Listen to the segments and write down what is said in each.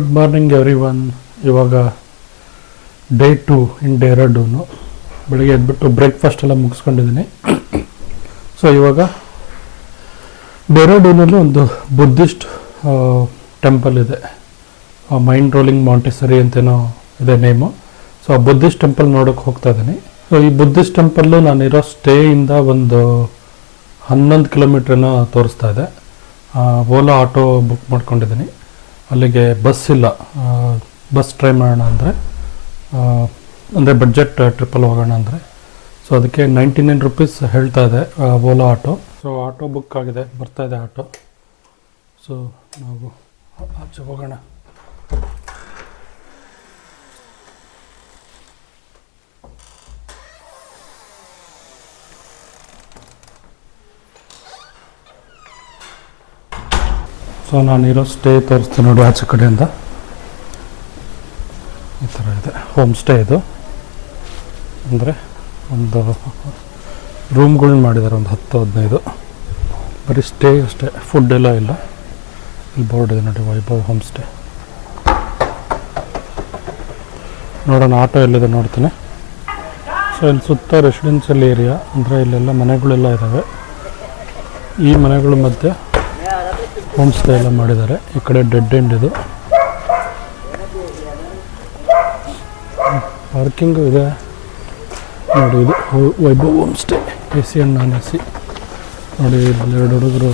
Good morning every one. ಇವಾಗ day 2 ಇನ್ ಡೆಹ್ರಾಡೂನು. ಬೆಳಗ್ಗೆ ಎದ್ಬಿಟ್ಟು ಬ್ರೇಕ್ಫಾಸ್ಟ್ ಎಲ್ಲ ಮುಗಿಸ್ಕೊಂಡಿದ್ದೀನಿ. ಸೊ ಇವಾಗ ಡೆಹ್ರಾಡೂನಲ್ಲಿ ಒಂದು ಬುದ್ಧಿಸ್ಟ್ ಟೆಂಪಲ್ ಇದೆ, ಮೈಂಡ್ ರೋಲಿಂಗ್ ಮಾಂಟೆಸರಿ ಅಂತೇನೋ ಇದೆ ನೇಮು. ಸೊ ಆ ಬುದ್ಧಿಸ್ಟ್ ಟೆಂಪಲ್ ನೋಡೋಕೆ ಹೋಗ್ತಾ ಇದ್ದೀನಿ. ಸೊ ಈ ಬುದ್ಧಿಸ್ಟ್ ಟೆಂಪಲ್ಲು ನಾನಿರೋ ಸ್ಟೇಯಿಂದ ಒಂದು 11 ಕಿಲೋಮೀಟ್ರನ್ನ ತೋರಿಸ್ತಾ ಇದೆ. ಓಲಾ ಆಟೋ ಬುಕ್ ಮಾಡ್ಕೊಂಡಿದ್ದೀನಿ. ಅಲ್ಲಿಗೆ ಬಸ್ ಇಲ್ಲ, ಬಸ್ ಟ್ರೈ ಮಾಡೋಣ ಅಂದರೆ ಬಡ್ಜೆಟ್ ಟ್ರಿಪ್ಪಲ್ಲಿ ಹೋಗೋಣ ಅಂದರೆ. ಸೊ ಅದಕ್ಕೆ 99 ರುಪೀಸ್ ಹೇಳ್ತಾ ಇದೆ Ola auto. So auto book ಆಗಿದೆ, ಬರ್ತಾ ಇದೆ ಆಟೋ. ಸೊ ನಾವು ಆಚೆ ಹೋಗೋಣ. ಸೊ ನಾನಿರೋ ಸ್ಟೇ ತೋರಿಸ್ತೀನಿ ನೋಡಿ, ಆಚೆ ಕಡೆಯಿಂದ ಈ ಥರ ಇದೆ. ಹೋಮ್ ಸ್ಟೇ ಇದು. ಅಂದರೆ ಒಂದು ರೂಮ್ಗಳ್ನ ಮಾಡಿದ್ದಾರೆ, ಒಂದು 10-15. ಬರೀ ಸ್ಟೇ ಅಷ್ಟೇ, ಫುಡ್ ಎಲ್ಲ ಇಲ್ಲ. ಇಲ್ಲಿ ಬೋರ್ಡ್ ಇದೆ ನೋಡಿ, ವೈಭವ್ ಹೋಮ್ ಸ್ಟೇ. ನೋಡೋಣ ಆಟೋ ಎಲ್ಲಿದೆ ನೋಡ್ತೀನಿ. ಸೊ ಇಲ್ಲಿ ಸುತ್ತ ರೆಸಿಡೆನ್ಷಿಯಲ್ ಏರಿಯಾ, ಅಂದರೆ ಇಲ್ಲೆಲ್ಲ ಮನೆಗಳೆಲ್ಲ ಇದ್ದಾವೆ. ಈ ಮನೆಗಳ ಮಧ್ಯೆ ಹೋಮ್ ಸ್ಟೇ ಎಲ್ಲ ಮಾಡಿದ್ದಾರೆ. ಈ ಕಡೆ ಡೆಡ್ ಎಂಡ್ ಇದು. ಪಾರ್ಕಿಂಗು ಇದೆ ನೋಡಿ. ಇದು Vaibhav home stay, AC and non AC. ನೋಡಿ ಇಲ್ಲಿ 2 ಹುಡುಗರು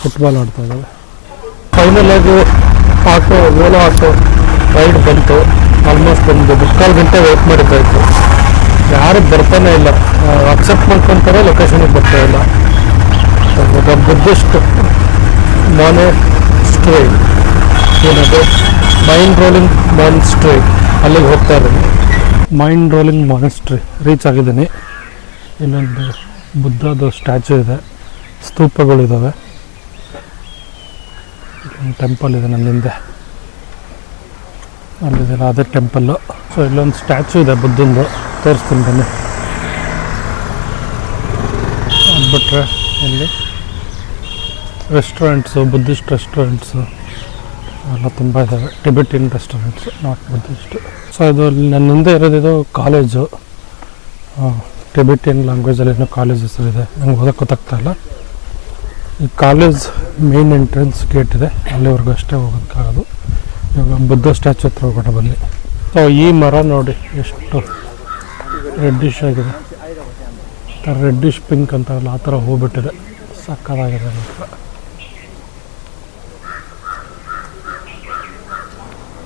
ಫುಟ್ಬಾಲ್ ಆಡ್ತಾ ಇದ್ದಾವೆ. ಫೈನಲ್ ಆಗಿ ಆಟೋ, ಓಲಾ ಆಟೋ ರೈಡ್ ಬಂತು. ಆಲ್ಮೋಸ್ಟ್ ಒಂದು 3/4 ಗಂಟೆ ವೇಟ್ ಮಾಡಿದ್ದಾಯಿತು. ಯಾರು ಬರ್ತಾನೆ ಇಲ್ಲ, ಅಕ್ಸೆಪ್ಟ್ ಮಾಡ್ಕೊತಾರೆ, ಲೊಕೇಶನಿಗೆ ಬರ್ತಾ ಇಲ್ಲ. ಬುದ್ಧಿಸ್ಟ್ ಮಾನೆಸ್ಟ್ರಿ ಏನದು, ಮೈಂಡ್ ರೋಲಿಂಗ್ ಮಾನೆಸ್ಟ್ರಿ, ಅಲ್ಲಿಗೆ ಹೋಗ್ತಾ ಇದ್ದೀನಿ. ಮೈಂಡ್ ರೋಲಿಂಗ್ ಮಾನೆಸ್ಟ್ರಿ ರೀಚ್ ಆಗಿದ್ದೀನಿ. ಇಲ್ಲೊಂದು ಬುದ್ಧದ ಸ್ಟ್ಯಾಚು ಇದೆ, ಸ್ತೂಪಗಳಿದ್ದಾವೆ. ಇಲ್ಲೊಂದು ಟೆಂಪಲ್ ಇದೆ ನನ್ನ ಹಿಂದೆ, ಅಲ್ಲಿದೆ ಅದೇ ಟೆಂಪಲ್ಲು. ಸೊ ಇಲ್ಲೊಂದು ಸ್ಟ್ಯಾಚು ಇದೆ ಬುದ್ಧಂದು, ತೋರಿಸ್ತೀನಿ ಬನ್ನಿ. ಅದು ಬಿಟ್ಟರೆ ಇಲ್ಲಿ ರೆಸ್ಟೋರೆಂಟ್ಸು, ಬುದ್ಧಿಸ್ಟ್ ರೆಸ್ಟೋರೆಂಟ್ಸು ಎಲ್ಲ ತುಂಬ ಇದ್ದಾವೆ. Tibetan restaurants, not Buddhist. So ಇದು ನನ್ನ ಮುಂದೆ ಇರೋದಿದು ಕಾಲೇಜು, ಟಿಬೆಟಿಯನ್ ಲ್ಯಾಂಗ್ವೇಜಲ್ಲಿ ಏನೋ ಕಾಲೇಜ್ ಹೆಸರಿದೆ, ನಂಗೆ ಓದೋಕ್ಕೆ ಗೊತ್ತಾಗ್ತಾ ಇಲ್ಲ. ಈ ಕಾಲೇಜ್ ಮೇನ್ ಎಂಟ್ರೆನ್ಸ್ ಗೇಟ್ ಇದೆ, ಅಲ್ಲಿವರೆಗೂ ಅಷ್ಟೇ ಹೋಗೋಕ್ಕಾಗೋದು. ಇವಾಗ ಬುದ್ಧ ಸ್ಟ್ಯಾಚು ಹತ್ರ ಹೋಗೋಣ ಬನ್ನಿ. ಸೊ ಈ ಮರ ನೋಡಿ ಎಷ್ಟು ರೆಡ್ಡಿಶ್ ಆಗಿದೆ, ರೆಡ್ಡಿಶ್ ಪಿಂಕ್ ಅಂತಾರಲ್ಲ ಆ ಥರ ಹೋಗ್ಬಿಟ್ಟಿದೆ, ಸಕ್ಕತ್ತಾಗಿದೆ ಮಾತ್ರ.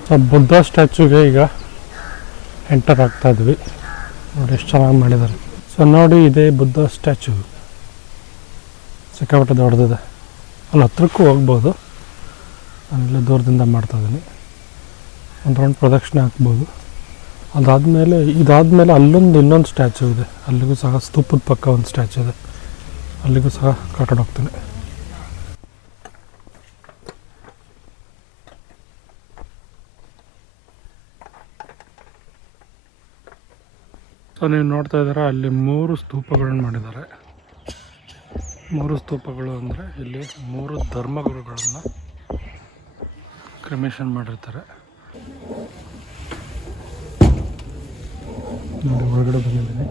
ಸೊ ಬುದ್ಧ ಸ್ಟ್ಯಾಚುಗೆ ಈಗ ಎಂಟರ್ ಆಗ್ತಾ ಇದ್ವಿ. ನೋಡಿ ಎಷ್ಟು ಚೆನ್ನಾಗಿ ಮಾಡಿದ್ದಾರೆ. ಸೊ ನೋಡಿ, ಇದೇ ಬುದ್ಧ ಸ್ಟ್ಯಾಚು, ಸಿಕ್ಕಾಪಟ್ಟೆ ದೊಡ್ಡದಿದೆ. ಅಲ್ಲಿ ಹತ್ರಕ್ಕೂ ಹೋಗ್ಬೋದು, ಅಲ್ಲೇ ದೂರದಿಂದ ಮಾಡ್ತಾಯಿದ್ದೀನಿ. ಒಂದು ರೌಂಡ್ ಪ್ರದಕ್ಷಿಣೆ ಹಾಕ್ಬೋದು. ಇದಾದಮೇಲೆ ಅಲ್ಲೊಂದು ಇನ್ನೊಂದು ಸ್ಟ್ಯಾಚು ಇದೆ, ಅಲ್ಲಿಗೂ ಸಹ ಸ್ತೂಪದ ಪಕ್ಕ ಒಂದು ಸ್ಟ್ಯಾಚು ಇದೆ, ಅಲ್ಲಿಗೂ ಸಹ ಕರ್ಕೊಂಡು ಹೋಗ್ತೀನಿ. ಸೊ ನೀವು ನೋಡ್ತಾ ಇದ್ದೀರಾ, ಅಲ್ಲಿ 3 ಸ್ತೂಪಗಳನ್ನು ಮಾಡಿದ್ದಾರೆ. 3 ಸ್ತೂಪಗಳು ಅಂದರೆ ಇಲ್ಲಿ 3 ಧರ್ಮಗುರುಗಳನ್ನು ಕ್ರಿಮೇಷನ್ ಮಾಡಿರ್ತಾರೆ. ನೋಡಿ ಒಳಗಡೆ ಬಂದಿದ್ದೀನಿ.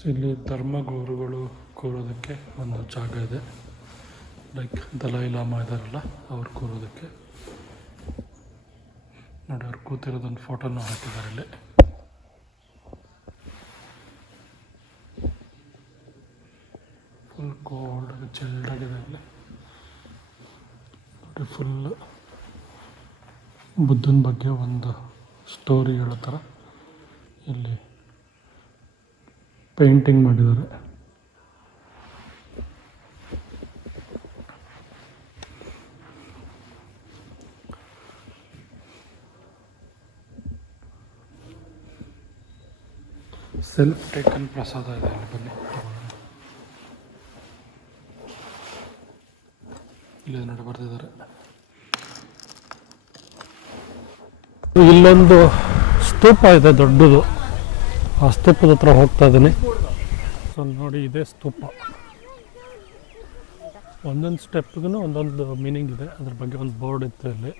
ಸೊ ಇಲ್ಲಿ ಧರ್ಮಗುರುಗಳು ಕೂರೋದಕ್ಕೆ ಒಂದು ಜಾಗ ಇದೆ, ಲೈಕ್ ದಲೈ ಲಾಮಾ ಇದ್ದಾರಲ್ಲ ಅವ್ರು ಕೂರೋದಕ್ಕೆ. ನೋಡಿ ಅವ್ರು ಕೂತಿರೋದೊಂದು ಫೋಟೋನ ಹಾಕಿದ್ದಾರೆ ಇಲ್ಲಿ. ಫುಲ್ ಕೋಲ್ಡ್ ಚಿಲ್ಡಾಗಿದೆ ಇಲ್ಲಿ ನೋಡಿ. ಫುಲ್ ಬುದ್ಧನ ಬಗ್ಗೆ ಒಂದು ಸ್ಟೋರಿ ಹೇಳೋ ಥರ ಇಲ್ಲಿ ಪೇಂಟಿಂಗ್ ಮಾಡಿದ್ದಾರೆ. ಸೆಲ್ಫ್ ಟೇಕನ್ ಪ್ರಸಾದ ಇದೆ ಅಲ್ಲಿ, ಬನ್ನಿ ತಗೊಳ್ಳೋಣ. ಇಲ್ಲಿ ನೋಡಿ ಬರ್ತಿದ್ದಾರೆ. ಇಲ್ಲೊಂದು ಸ್ತೂಪ ಇದೆ ದೊಡ್ಡದು, ಆ ಸ್ತೂಪದ ಹತ್ರ ಹೋಗ್ತಾ ಇದ್ದೀನಿ. ಸೊ ನೋಡಿ, ಇದೇ ಸ್ತೂಪ. ಒಂದೊಂದು ಸ್ಟೆಪ್ಗೂ ಒಂದೊಂದು ಮೀನಿಂಗ್ ಇದೆ. ಅದ್ರ ಬಗ್ಗೆ ಒಂದು ಬೋರ್ಡ್ ಇತ್ತು ಇಲ್ಲಿ.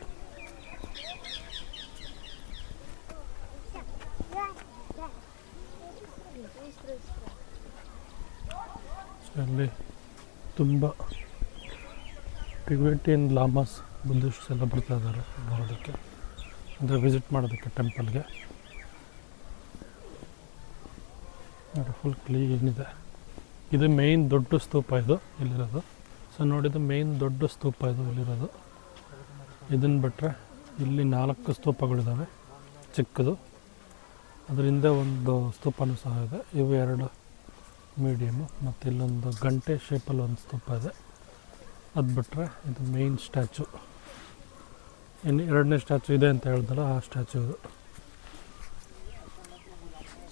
ಅಲ್ಲಿ ತುಂಬ ಟಿಬೆಟಿಯನ್ ಲಾಮಾಸ್ ಬುದ್ಧಿಸ್ಟ್ಸ್ ಎಲ್ಲ ಬರ್ತಾ ಇದ್ದಾರೆ ನೋಡೋದಕ್ಕೆ, ಅಂದರೆ ವಿಸಿಟ್ ಮಾಡೋದಕ್ಕೆ ಟೆಂಪಲ್ಗೆ. ನೋಡಿ ಫುಲ್ ಕ್ಲೀನ್ ಇದೆ. ಇದು ಮೇಯ್ನ್ ದೊಡ್ಡ ಸ್ತೂಪ ಇದು ಇಲ್ಲಿರೋದು. ಸೊ ನೋಡಿದ್ದು ಮೇಯ್ನ್ ದೊಡ್ಡ ಸ್ತೂಪ ಇದು ಇಲ್ಲಿರೋದು. ಇದನ್ನು ಬಿಟ್ಟರೆ ಇಲ್ಲಿ 4 ಸ್ತೂಪಗಳಿದ್ದಾವೆ ಚಿಕ್ಕದು. ಅದರಿಂದ ಒಂದು ಸ್ತೂಪನೂ ಸಹ ಇದೆ. ಇವು 2 ಮೀಡಿಯಮು, ಮತ್ತು ಇಲ್ಲೊಂದು ಗಂಟೆ ಶೇಪಲ್ಲಿ ಒಂದು ಸ್ತೂಪ ಇದೆ. ಅದು ಬಿಟ್ಟರೆ ಇದು ಮೇಯ್ನ್ ಸ್ಟ್ಯಾಚು. ಇನ್ನು 2ನೇ ಸ್ಟ್ಯಾಚು ಇದೆ ಅಂತ ಹೇಳಿದ್ನಲ್ಲ, ಆ ಸ್ಟ್ಯಾಚು ಇದು.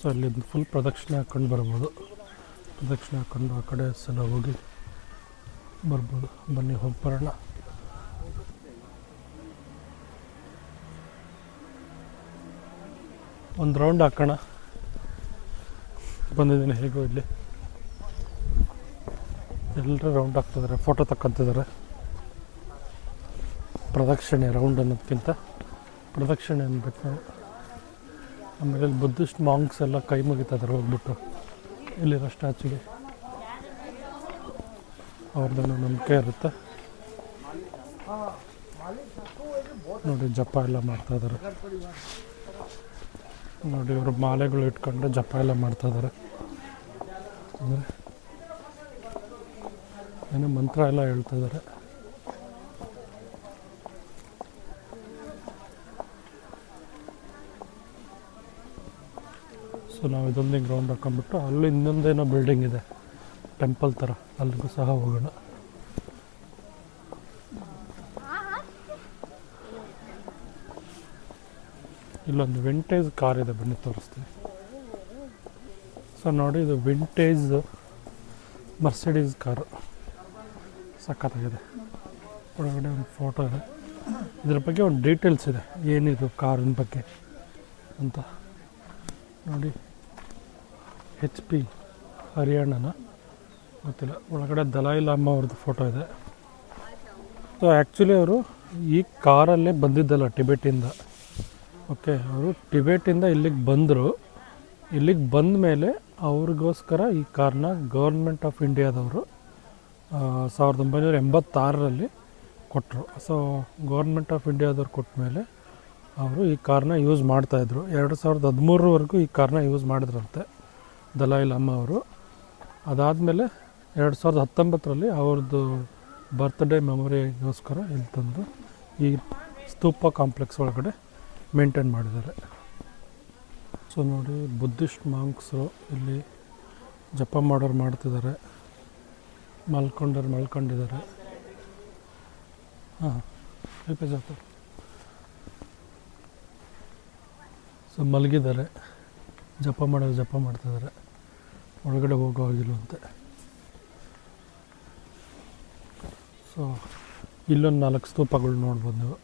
ಸೊ ಅಲ್ಲಿ ಫುಲ್ ಪ್ರದಕ್ಷಿಣೆ ಹಾಕ್ಕೊಂಡು ಬರ್ಬೋದು. ಪ್ರದಕ್ಷಿಣೆ ಹಾಕ್ಕೊಂಡು ಆ ಕಡೆ ಸಲ ಹೋಗಿ ಬರ್ಬೋದು. ಬನ್ನಿ ಹೋಗಿ ಬರೋಣ. ಒಂದು ರೌಂಡ್ ಹಾಕೋಣ. ಬಂದಿದ್ದೀನಿ ಹೇಗೋ ಇಲ್ಲಿ. ಎಲ್ಲರೂ ರೌಂಡ್ ಹಾಕ್ತಿದ್ದಾರೆ, ಫೋಟೋ ತಕ್ಕಂತಿದ್ದಾರೆ. ಪ್ರದಕ್ಷಿಣೆ ರೌಂಡ್ ಅನ್ನೋದಕ್ಕಿಂತ ಪ್ರದಕ್ಷಿಣೆ ಅನ್ಬೇಕು. ಆಮೇಲೆ ಇಲ್ಲಿ ಬುದ್ಧಿಸ್ಟ್ ಮಾಂಕ್ಸ್ ಎಲ್ಲ ಕೈ ಮುಗಿತಾ ಇದ್ದಾರೆ ಹೋಗ್ಬಿಟ್ಟು ಇಲ್ಲಿರೋ ಸ್ಟ್ಯಾಚುಗೆ. ಅವ್ರದ್ದನ್ನು ನಂಬಿಕೆ ಇರುತ್ತೆ. ನೋಡಿ ಜಪ ಎಲ್ಲ ಮಾಡ್ತಾಯಿದ್ದಾರೆ. ನೋಡಿ ಇವರು ಮಾಲೆಗಳು ಇಟ್ಕೊಂಡು ಜಪ ಎಲ್ಲ ಮಾಡ್ತಾಯಿದ್ದಾರೆ. ಅಂದರೆ ಏನೋ ಮಂತ್ರ ಎಲ್ಲ ಹೇಳ್ತಾಯಿದ್ದಾರೆ. ಸೊ ನಾವು ಇದೊಂದು ಗ್ರೌಂಡ್ ಹಾಕೊಂಡ್ಬಿಟ್ಟು ಅಲ್ಲಿ ಇನ್ನೊಂದೇನೋ ಬಿಲ್ಡಿಂಗ್ ಇದೆ ಟೆಂಪಲ್ ಥರ, ಅಲ್ಲಿಗೂ ಸಹ ಹೋಗೋಣ. ಇಲ್ಲೊಂದು ವಿಂಟೇಜ್ ಕಾರ್ ಇದೆ, ಬನ್ನಿ ತೋರಿಸ್ತೀನಿ. ಸೊ ನೋಡಿ ಇದು ವಿಂಟೇಜ್ ಮರ್ಸಿಡೀಸ್ ಕಾರು, ಸಖತ್ತಾಗಿದೆ. ಒಳಗಡೆ ಒಂದು ಫೋಟೋ ಇದೆ. ಇದ್ರ ಬಗ್ಗೆ ಒಂದು ಡೀಟೇಲ್ಸ್ ಇದೆ, ಏನಿದು ಕಾರಿನ ಬಗ್ಗೆ ಅಂತ ನೋಡಿ. HP ಹರಿಯಾಣನ ಗೊತ್ತಿಲ್ಲ. ಒಳಗಡೆ ದಲೈ ಲಾಮಾ ಅವ್ರದ್ದು ಫೋಟೋ ಇದೆ. ಸೊ ಆ್ಯಕ್ಚುಲಿ ಅವರು ಈ ಕಾರಲ್ಲೇ ಬಂದಿದ್ದಲ್ಲ ಟಿಬೆಟಿಂದ. ಓಕೆ, ಅವರು ಟಿಬೆಟಿಂದ ಇಲ್ಲಿಗೆ ಬಂದರು. ಇಲ್ಲಿಗೆ ಬಂದ ಮೇಲೆ ಅವ್ರಿಗೋಸ್ಕರ ಈ ಕಾರ್ನ ಗೌರ್ಮೆಂಟ್ ಆಫ್ ಇಂಡಿಯಾದವರು 1986ರಲ್ಲಿ ಕೊಟ್ಟರು. ಸೊ ಗೌರ್ಮೆಂಟ್ ಆಫ್ ಇಂಡಿಯಾದವ್ರು ಕೊಟ್ಟ ಮೇಲೆ ಅವರು ಈ ಕಾರ್ನ ಯೂಸ್ ಮಾಡ್ತಾಯಿದ್ರು. 2013ವರೆಗೂ ಈ ಕಾರ್ನ ಯೂಸ್ ಮಾಡಿದ್ರಂತೆ ದಲೈ ಲಾಮಾ ಅವರು. ಅದಾದಮೇಲೆ 2019ರಲ್ಲಿ ಅವ್ರದ್ದು ಬರ್ತ್ಡೇ ಮೆಮೊರಿಗೋಸ್ಕರ ಇಲ್ಲಿ ತಂದು ಈ ಸ್ತೂಪ ಕಾಂಪ್ಲೆಕ್ಸ್ ಒಳಗಡೆ ಮೇಂಟೈನ್ ಮಾಡಿದ್ದಾರೆ. ಸೊ ನೋಡಿ ಬುದ್ಧಿಸ್ಟ್ ಮಾಂಕ್ಸು ಇಲ್ಲಿ ಜಪ ಮಾಡೋರು ಮಾಡ್ತಿದ್ದಾರೆ, ಮಲ್ಕೊಂಡಿದ್ದಾರೆ. ಹಾಂ ಜಪ ಸೊ ಮಲಗಿದ್ದಾರೆ, ಜಪ ಮಾಡ್ತಿದ್ದಾರೆ. ಒಳಗಡೆ ಹೋಗೋ ಆಗಿಲ್ವಂತೆ. ಸೊ ಇಲ್ಲೊಂದು 4 ಸ್ತೂಪಗಳು ನೋಡ್ಬೋದು ನೀವು.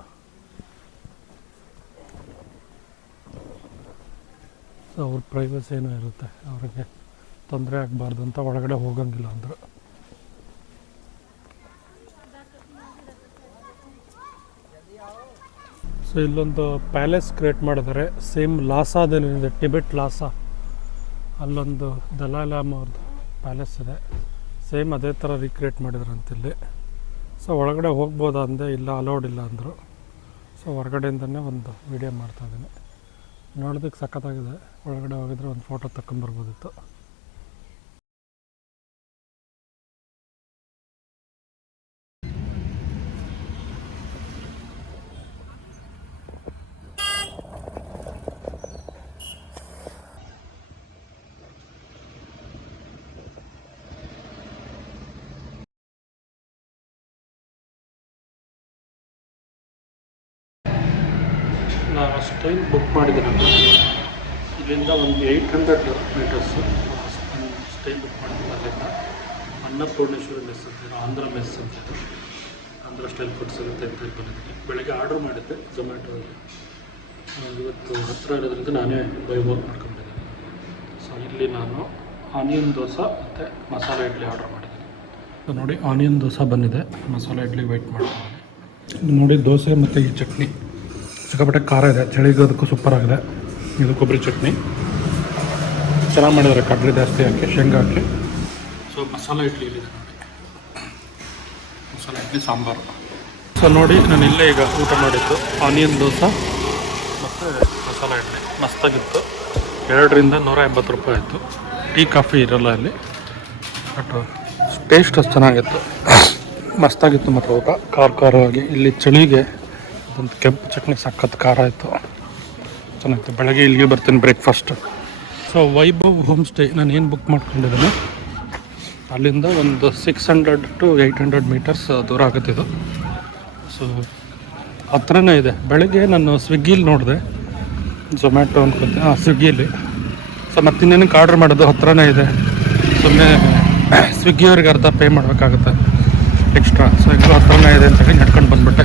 ಸೊ ಅವ್ರ ಪ್ರೈವಸಿ ಏನೋ ಇರುತ್ತೆ, ಅವ್ರಿಗೆ ತೊಂದರೆ ಆಗಬಾರ್ದು ಅಂತ ಒಳಗಡೆ ಹೋಗಂಗಿಲ್ಲ ಅಂದರು. ಸೊ ಇಲ್ಲೊಂದು ಪ್ಯಾಲೇಸ್ ಕ್ರಿಯೇಟ್ ಮಾಡಿದ್ದಾರೆ, ಸೇಮ್ ಲಾಸಾದಲ್ಲಿದೆ, ಟಿಬೆಟ್ ಲಾಸಾ. ಅಲ್ಲೊಂದು ದಲೈ ಲಾಮಾ ಅವ್ರದ್ದು ಪ್ಯಾಲೇಸ್ ಇದೆ, ಸೇಮ್ ಅದೇ ಥರ ರೀಕ್ರಿಯೇಟ್ ಮಾಡಿದ್ರಂತಿಲ್ಲಿ. ಸೊ ಒಳಗಡೆ ಹೋಗ್ಬೋದಾ ಅಂದೆ, ಇಲ್ಲ ಅಲೌಡ್ ಇಲ್ಲ ಅಂದರು. ಸೊ ಹೊರಗಡೆಯಿಂದನೇ ಒಂದು ವಿಡಿಯೋ ಮಾಡ್ತಾಯಿದ್ದೀನಿ. ನೋಡೋದಕ್ಕೆ ಸಖತ್ತಾಗಿದೆ. ಒಳಗಡೆ ಹೋಗಿದ್ರೆ ಒಂದು ಫೋಟೋ ತಗೊಂಬರ್ಬೋದಿತ್ತು. ನಾನು ಸ್ಟೈಲ್ ಬುಕ್ ಮಾಡಿದ್ದೀನಲ್ಲ, ಇಲ್ಲಿಂದ ಒಂದು 800 ಮೀಟರ್ಸು ಸ್ಟೈಲ್ ಬುಕ್ ಮಾಡಿದ್ದೀನಿ. ಅಲ್ಲಿಂದ ಅನ್ನಪೂರ್ಣೇಶ್ವರಿ ಮೆಸ್ ಅಂತ, ಆಂಧ್ರ ಮೆಸ್ ಅಂತ, ಆಂಧ್ರ ಸ್ಟೈಲ್ ಫುಡ್ ಸಿಗುತ್ತೆ ಅಂತ ಬಂದಿದ್ದೀನಿ. ಬೆಳಗ್ಗೆ ಆರ್ಡ್ರ್ ಮಾಡಿದ್ದೆ ಝೊಮ್ಯಾಟೋದಲ್ಲಿ. ಇವತ್ತು ಹತ್ತಿರ ಇರೋದ್ರಿಂದ ನಾನೇ ಬೈ ವರ್ಕ್ ಮಾಡ್ಕೊಂಡಿದ್ದೀನಿ. ಸೊ ಇಲ್ಲಿ ನಾನು ಆನಿಯನ್ ದೋಸೆ ಮತ್ತು ಮಸಾಲೆ ಇಡ್ಲಿ ಆರ್ಡ್ರ್ ಮಾಡಿದ್ದೀನಿ. ಸೊ ನೋಡಿ ಆನಿಯನ್ ದೋಸೆ ಬಂದಿದೆ, ಮಸಾಲೆ ಇಡ್ಲಿ ವೆಯ್ಟ್ ಮಾಡ್ತೀನಿ. ನೋಡಿ ದೋಸೆ ಮತ್ತು ಈ ಚಟ್ನಿ ಸಿಕ್ಕಾಪಟ್ಟೆ ಖಾರ ಇದೆ, ಚಳಿಗೋದಕ್ಕೂ ಸೂಪರ್ ಆಗಿದೆ. ಇದು ಕೊಬ್ಬರಿ ಚಟ್ನಿ ಚೆನ್ನಾಗಿ ಮಾಡಿದ್ದಾರೆ, ಕಡಲೆ ಜಾಸ್ತಿ ಹಾಕಿ ಶೇಂಗಾ ಹಾಕಿ. ಸೊ ಮಸಾಲೆ ಇಡ್ಲಿ ಇದೆ ನೋಡಿ, ಮಸಾಲೆ ಇಡ್ಲಿ ಸಾಂಬಾರು. ಸೊ ನೋಡಿ ನಾನು ಇಲ್ಲೇ ಈಗ ಊಟ ಮಾಡಿದ್ದು ಆನಿಯನ್ ದೋಸೆ ಮತ್ತು ಮಸಾಲೆ ಇಡ್ಲಿ ಮಸ್ತಾಗಿತ್ತು. 200ರಿಂದ 180 ರೂಪಾಯಿ ಆಯಿತು. ಟೀ ಕಾಫಿ ಇರೋಲ್ಲ ಅಲ್ಲಿ, ಬಟ್ ಟೇಸ್ಟ್ ಅಷ್ಟು ಚೆನ್ನಾಗಿತ್ತು, ಮಸ್ತಾಗಿತ್ತು. ಮತ್ತು ಊಟ ಖಾರವಾಗಿ ಇಲ್ಲಿ ಚಳಿಗೆ ಅದೊಂದು ಕೆಂಪು ಚಟ್ನಿ ಸಖತ್ ಖಾರ ಆಯಿತು, ಚೆನ್ನಾಗಿತ್ತು. ಬೆಳಗ್ಗೆ ಇಲ್ಲಿಗೆ ಬರ್ತೀನಿ breakfast. So Vaibhav home stay ನಾನು ಏನು ಬುಕ್ ಮಾಡ್ಕೊಂಡಿದ್ದೀನಿ ಅಲ್ಲಿಂದ ಒಂದು 600 to 800 ಮೀಟರ್ಸ್ ದೂರ ಆಗುತ್ತಿದ್ದು. ಸೊ ಹತ್ರನೇ ಇದೆ. ಬೆಳಗ್ಗೆ ನಾನು ಸ್ವಿಗ್ಗಿಲಿ ನೋಡಿದೆ, ಝೊಮ್ಯಾಟೊ ಅನ್ಕೊತೀನಿ, ಸ್ವಿಗ್ಗಿಲಿ. ಸೊ ಮತ್ತಿನ್ನೇನಕ್ಕೆ ಆರ್ಡ್ರ್ ಮಾಡೋದು, ಹತ್ರನೇ ಇದೆ, ಸುಮ್ಮನೆ ಸ್ವಿಗ್ಗಿಯವ್ರಿಗೆ ಅರ್ಧ ಪೇ ಮಾಡಬೇಕಾಗುತ್ತೆ ಎಕ್ಸ್ಟ್ರಾ. ಸೊ ಈಗ ಹತ್ರನೇ ಇದೆ ಅಂತೇಳಿ ನಡ್ಕೊಂಡು ಬಂದುಬಿಟ್ಟೆ.